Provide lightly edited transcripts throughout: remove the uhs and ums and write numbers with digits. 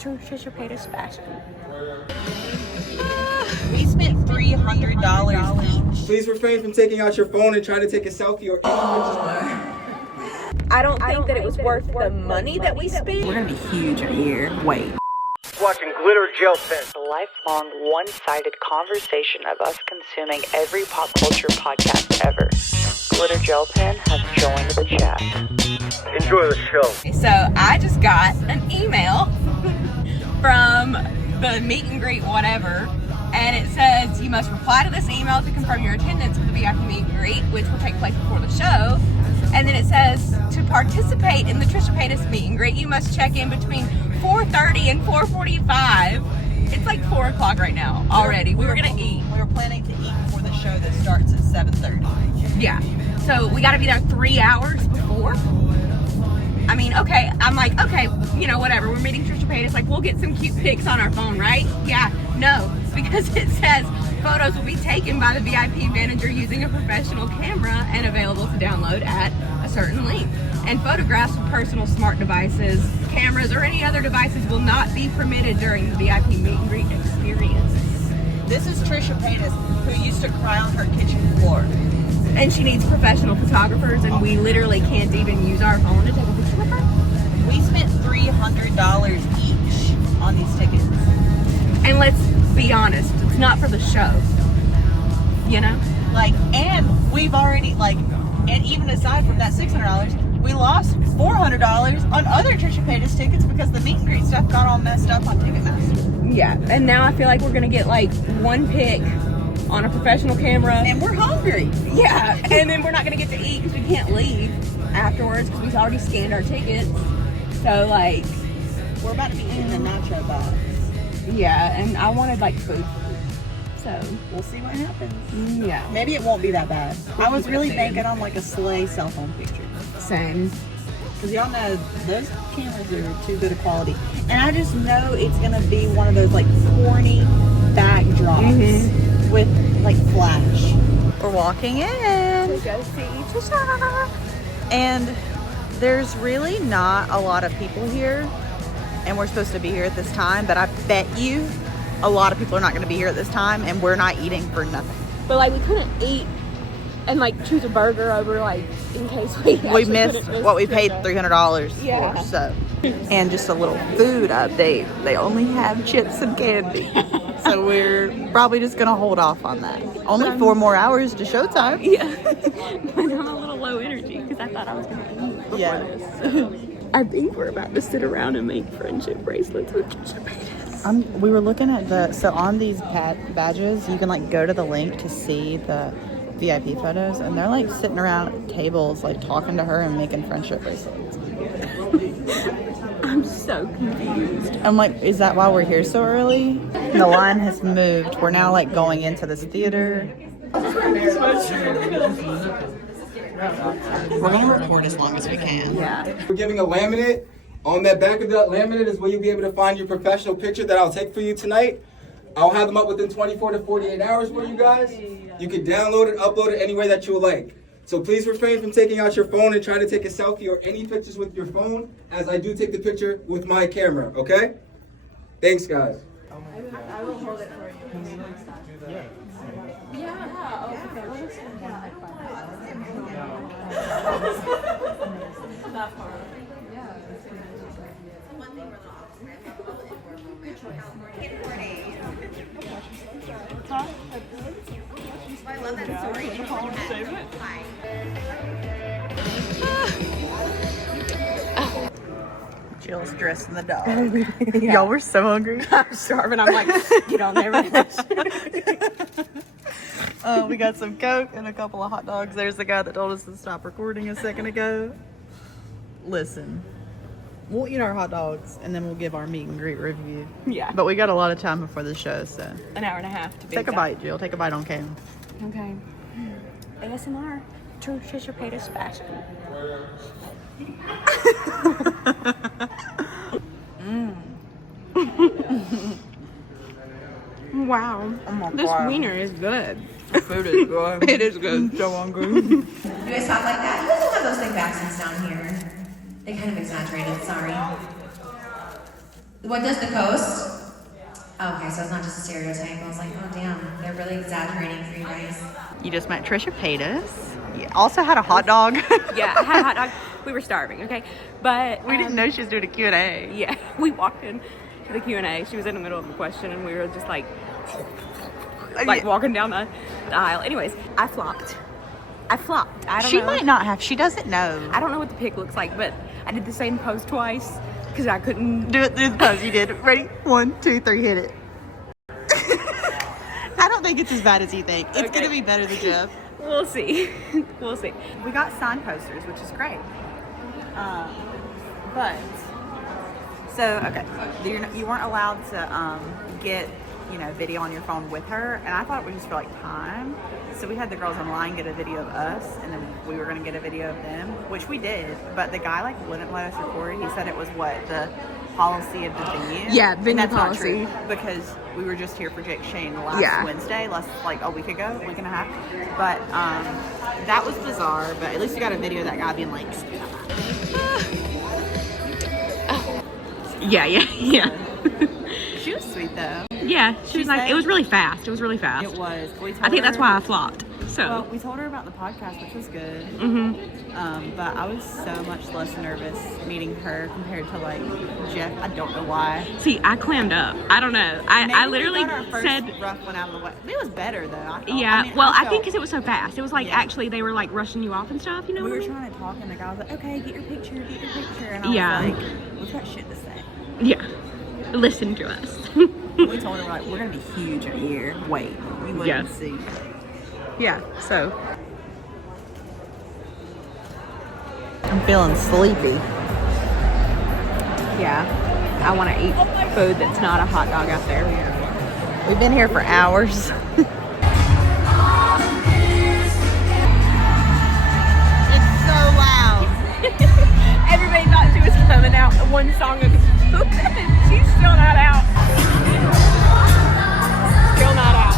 Trisha Paytas fashion. We spent $300 each. Please refrain from taking out your phone and trying to take a selfie or I don't think that it was worth the money that we spent. We're gonna be huge in a year. Wait. Watching glitter gel pen. A lifelong, one-sided conversation of us consuming every pop culture podcast ever. Glitter Gel Pen has joined the chat. Enjoy the show. So I just got an email from the meet and greet whatever, and it says you must reply to this email to confirm your attendance for the VIP meet and greet, which will take place before the show. And then it says to participate in the Trisha Paytas meet and greet, you must check in between 4:30 and 4:45. It's like 4 o'clock right now already. We were gonna eat. We were planning to eat before the show that starts at 7:30. Yeah. So we gotta be there 3 hours before. I mean, okay, I'm like, okay, you know, whatever. We're meeting Trisha Paytas. Like, we'll get some cute pics on our phone, right? Yeah. No, because it says photos will be taken by the VIP manager using a professional camera and available to download at a certain link. And photographs of personal smart devices, cameras, or any other devices will not be permitted during the VIP meet and greet experience. This is Trisha Paytas, who used to cry on her kitchen floor. And she needs professional photographers, and we literally can't even use our phone to take a picture with her. We spent $300 each on these tickets. And let's be honest, it's not for the show. You know? Like, and we've already, like, and even aside from that $600, we lost $400 on other Trisha Paytas tickets because the meet and greet stuff got all messed up on Ticketmaster. Yeah, and now I feel like we're gonna get like one pic on a professional camera. And we're hungry. Yeah, and then we're not gonna get to eat because we can't leave afterwards because we've already scanned our tickets. So like, We're about to be eating the nacho box. yeah, and I wanted like food. So, We'll see what happens. yeah. Maybe it won't be that bad. I was really banking on like a sleigh cell phone picture. Same. Because y'all know those cameras are too good a quality. And I just know it's going to be one of those like corny backdrops with like flash. We're walking in. To go see Trisha. And there's really not a lot of people here. And we're supposed to be here at this time. But I bet you a lot of people are not going to be here at this time. And we're not eating for nothing. But like, we couldn't eat and like choose a burger over like in case we missed what we paid $300 Yeah. for. So, and just a little food update. They only have chips and candy, so we're probably just gonna hold off on that. Only 4 more hours to showtime. Yeah. But I'm a little low energy because I thought I was gonna eat before this. I think we're about to sit around and make friendship bracelets with Trisha Paytas. We were looking at so on these badges, you can like go to the link to see the VIP photos, and they're like sitting around at tables like talking to her and making friendship bracelets. I'm so confused. I'm like, is that why we're here so early? The line has moved. We're now like going into this theater. We're gonna record as long as we can. Yeah. We're giving a laminate. On that back of that laminate is where you'll be able to find your professional picture that I'll take for you tonight. I'll have them up within 24 to 48 hours for you guys. You can download it, upload it any way that you would like. So please refrain from taking out your phone and trying to take a selfie or any pictures with your phone, as I do take the picture with my camera, okay? Thanks, guys. I will hold it for you. That part. Jill's dressing the dog. Y'all were so hungry. I'm starving. I'm like, get on there. We got some Coke and a couple of hot dogs. There's the guy that told us to stop recording a second ago. Listen, we'll eat our hot dogs and then we'll give our meet and greet review. Yeah. But we got a lot of time before the show, so. An hour and a half to be Take a bite, Jill. Take a bite on cam. Okay. ASMR. Trisha Paytas fashion. Wow. This wiener is good. The food is good. It is good. So hungry. You guys talk like that? You guys don't have those thick accents down here. They kind of exaggerated, sorry. What does the coast? Oh, okay, so it's not just a stereotype. I was like, oh damn, they're really exaggerating for you guys. You just met Trisha Paytas. You also had a hot dog. Yeah, I had a hot dog. We were starving, okay? But We didn't know she was doing a Q&A. Yeah, we walked in to the Q&A. She was in the middle of a question, and we were just like walking down the aisle. Anyways, I flopped. I don't know. She might not have. She doesn't know. I don't know what the pic looks like, but I did the same pose twice because I couldn't. Do the pose you did. Ready? 1, 2, 3, hit it. I don't think it's as bad as you think. It's Okay. going to be better than Jeff. We'll see. We'll see. We got signed posters, which is great. But so okay, you weren't allowed to get video on your phone with her, and I thought it was just for like time. So we had the girls online get a video of us, and then we were gonna get a video of them, which we did. But the guy wouldn't let us record. He said it was the policy of the venue. Yeah, And venue that's policy. not true, because we were just here for Jake Shane last Wednesday, a week and a half. But that was bizarre. But at least we got a video of that guy being like. Yeah. She was sweet though. Yeah, she was nice. It was really fast. It was. I think that's why I flopped. So. Well, we told her about the podcast, which was good. But I was so much less nervous meeting her compared to Jeff. I don't know why. See, I clammed up. I don't know. I literally our first said. rough one out of the way. It was better though. I thought. Yeah. I think felt- because it was so fast. It was actually they were rushing you off and stuff. You know. we what were I mean? trying to talk, and the guy was like, "Okay, get your picture," and I Yeah. was like, "We've got shit to say." Yeah. Listen to us. We told her we're gonna be huge in a year. Wait, you wouldn't Yeah. see. Yeah. So. I'm feeling sleepy. Yeah. I want to eat food that's not a hot dog out there. We've been here for hours. It's so loud. Everybody thought she was coming out one song ago. She's still not out. Still not out.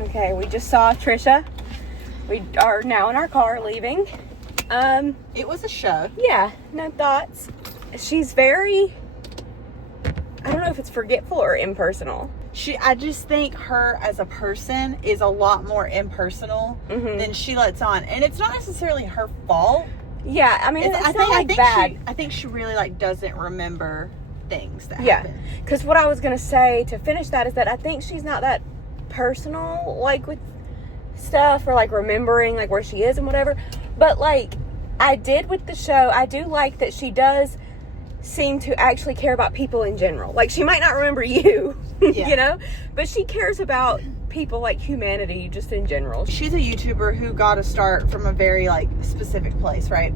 Okay, we just saw Trisha. We are now in our car leaving. It was a show. Yeah, no thoughts. She's very, I don't know if it's forgetful or impersonal. I just think her as a person is a lot more impersonal than she lets on, and it's not necessarily her fault. Yeah, I mean, it's I not think bad. I think she really doesn't remember things that Yeah, happen. because what I was gonna say to finish that is that I think she's not that personal, with stuff or remembering where she is and whatever. But I did with the show, I do like that she does seem to actually care about people in general. She might not remember you, but she cares about people, humanity just in general. She's a YouTuber who got to start from a very specific place, right?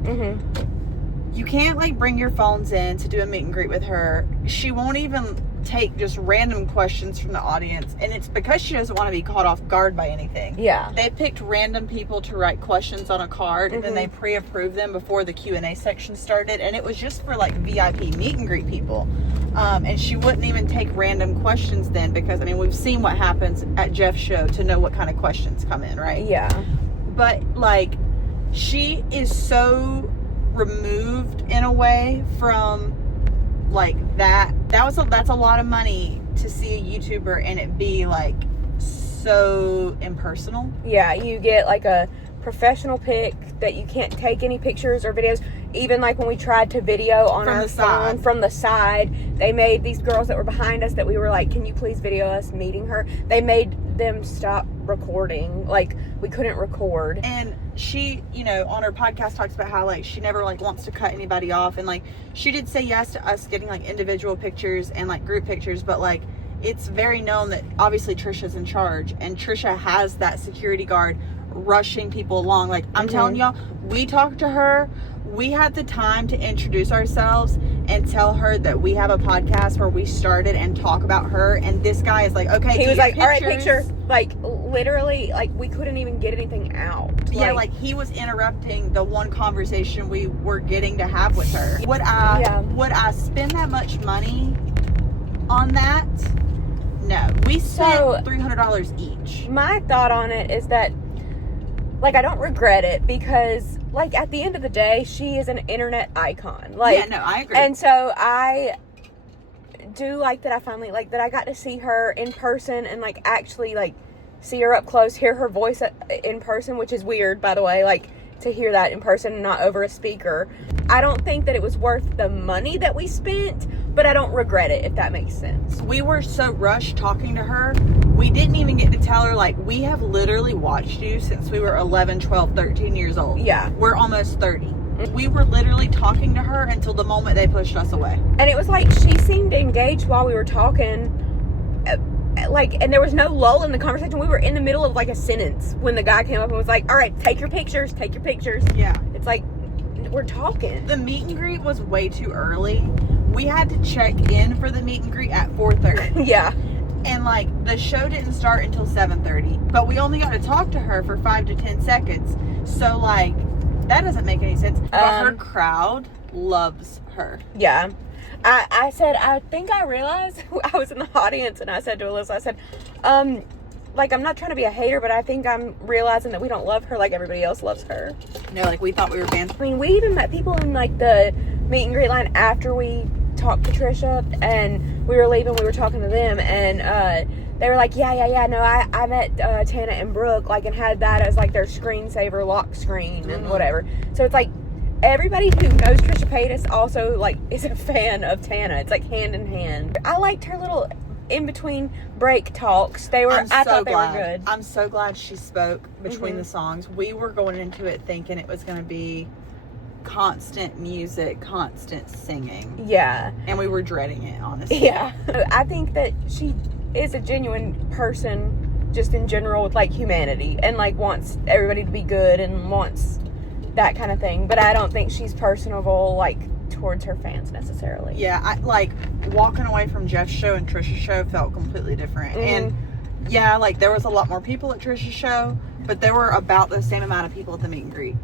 You can't bring your phones in to do a meet and greet with her. She won't even take just random questions from the audience, and it's because she doesn't want to be caught off guard by anything. Yeah. They picked random people to write questions on a card, and then they pre-approved them before the Q&A section started, and it was just for VIP meet and greet people. And she wouldn't even take random questions then, because we've seen what happens at Jeff's show to know what kind of questions come in, right? Yeah. But she is so removed in a way from that's a lot of money to see a YouTuber and it be so impersonal. Yeah, you get a professional pic that you can't take any pictures or videos. Even when we tried to video on From our the phone side. from the side, they made these girls that were behind us that we were can you please video us meeting her? They made them stop recording. We couldn't record. And she, on her podcast talks about how she never wants to cut anybody off, and she did say yes to us getting individual pictures and group pictures, but it's very known that obviously Trisha's in charge, and Trisha has that security guard rushing people along. I'm telling y'all, we talked to her, we had the time to introduce ourselves, and tell her that we have a podcast where we started and talk about her. And this guy is like, okay, He was like, all right, pictures. picture. Like, literally, like, we couldn't even get anything out. Yeah, like he was interrupting the one conversation we were getting to have with her. Would I spend that much money on that? No. We spent $300 each. My thought on it is that, like, I don't regret it because, like, at the end of the day, she is an internet icon. Like, yeah, no, I agree. And so I do like that I finally, like, that I got to see her in person and, like, actually, like, see her up close, hear her voice in person, which is weird, by the way, like, to hear that in person and not over a speaker. I don't think that it was worth the money that we spent, but I don't regret it, if that makes sense. We were so rushed talking to her, we didn't even get to tell her, like, we have literally watched you since we were 11, 12, 13 years old. Yeah. We're almost 30. We were literally talking to her until the moment they pushed us away. And it was like, she seemed engaged while we were talking, like, and there was no lull in the conversation. We were in the middle of, like, a sentence when the guy came up and was like, all right, take your pictures. Yeah. It's like, we're talking. The meet and greet was way too early. We had to check in for the meet and greet at 4:30. Yeah. And, like, the show didn't start until 7:30. But we only got to talk to her for 5 to 10 seconds. So, like, that doesn't make any sense. But her crowd loves her. Yeah. I said, I think I realized, I was in the audience and I said to Alyssa, I said, like, I'm not trying to be a hater, but I think I'm realizing that we don't love her like everybody else loves her. No, like, we thought we were fans. I mean, we even met people in, like, the meet and greet line after we talked to Trisha, and we were leaving, we were talking to them, and they were like, yeah, no, I met Tana and Brooke, like, and had that as, like, their screensaver lock screen and whatever. So it's like, everybody who knows Trisha Paytas also, like, is a fan of Tana. It's like hand in hand. I liked her little in-between break talks. They were, I thought they were good. I'm so glad she spoke between the songs. We were going into it thinking it was going to be constant music, constant singing. Yeah. And we were dreading it, honestly. Yeah. I think that she is a genuine person just in general with, like, humanity and, like, wants everybody to be good and wants that kind of thing. But I don't think she's personable, like, towards her fans necessarily. Yeah, I like walking away from Jeff's show and Trisha's show felt completely different. And yeah, like, there was a lot more people at Trisha's show, but there were about the same amount of people at the meet and greet.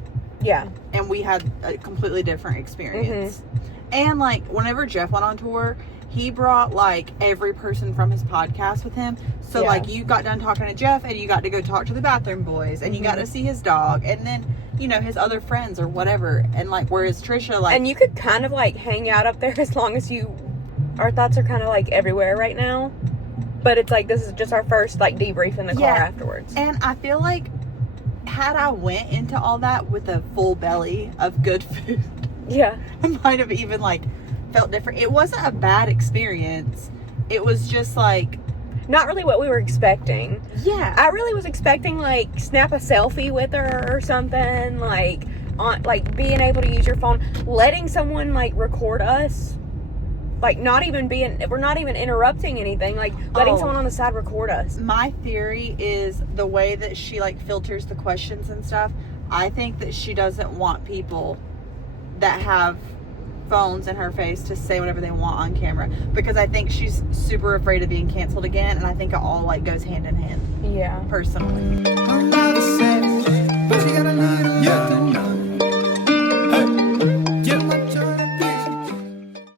Yeah. And we had a completely different experience. And, like, whenever Jeff went on tour, he brought, like, every person from his podcast with him. So, like, you got done talking to Jeff and you got to go talk to the Bathroom Boys and you got to see his dog and then, you know, his other friends or whatever. And, like, whereas Trisha, like... And you could kind of, like, hang out up there as long as you... Our thoughts are kind of, like, everywhere right now. But it's like, this is just our first, like, debrief in the car afterwards. And I feel like had I went into all that with a full belly of good food... Yeah. I might have even, like, felt different. It wasn't a bad experience. It was just, like... Not really what we were expecting. Yeah. I really was expecting, like, snap a selfie with her or something. Like, being able to use your phone. Letting someone, like, record us. Like, we're not even interrupting anything. Like, letting someone on the side record us. My theory is the way that she, like, filters the questions and stuff. I think that she doesn't want people that have phones in her face to say whatever they want on camera, because I think she's super afraid of being canceled again, and I think it all, like, goes hand in hand. Yeah. Personally. I'm not a savage, but you got a little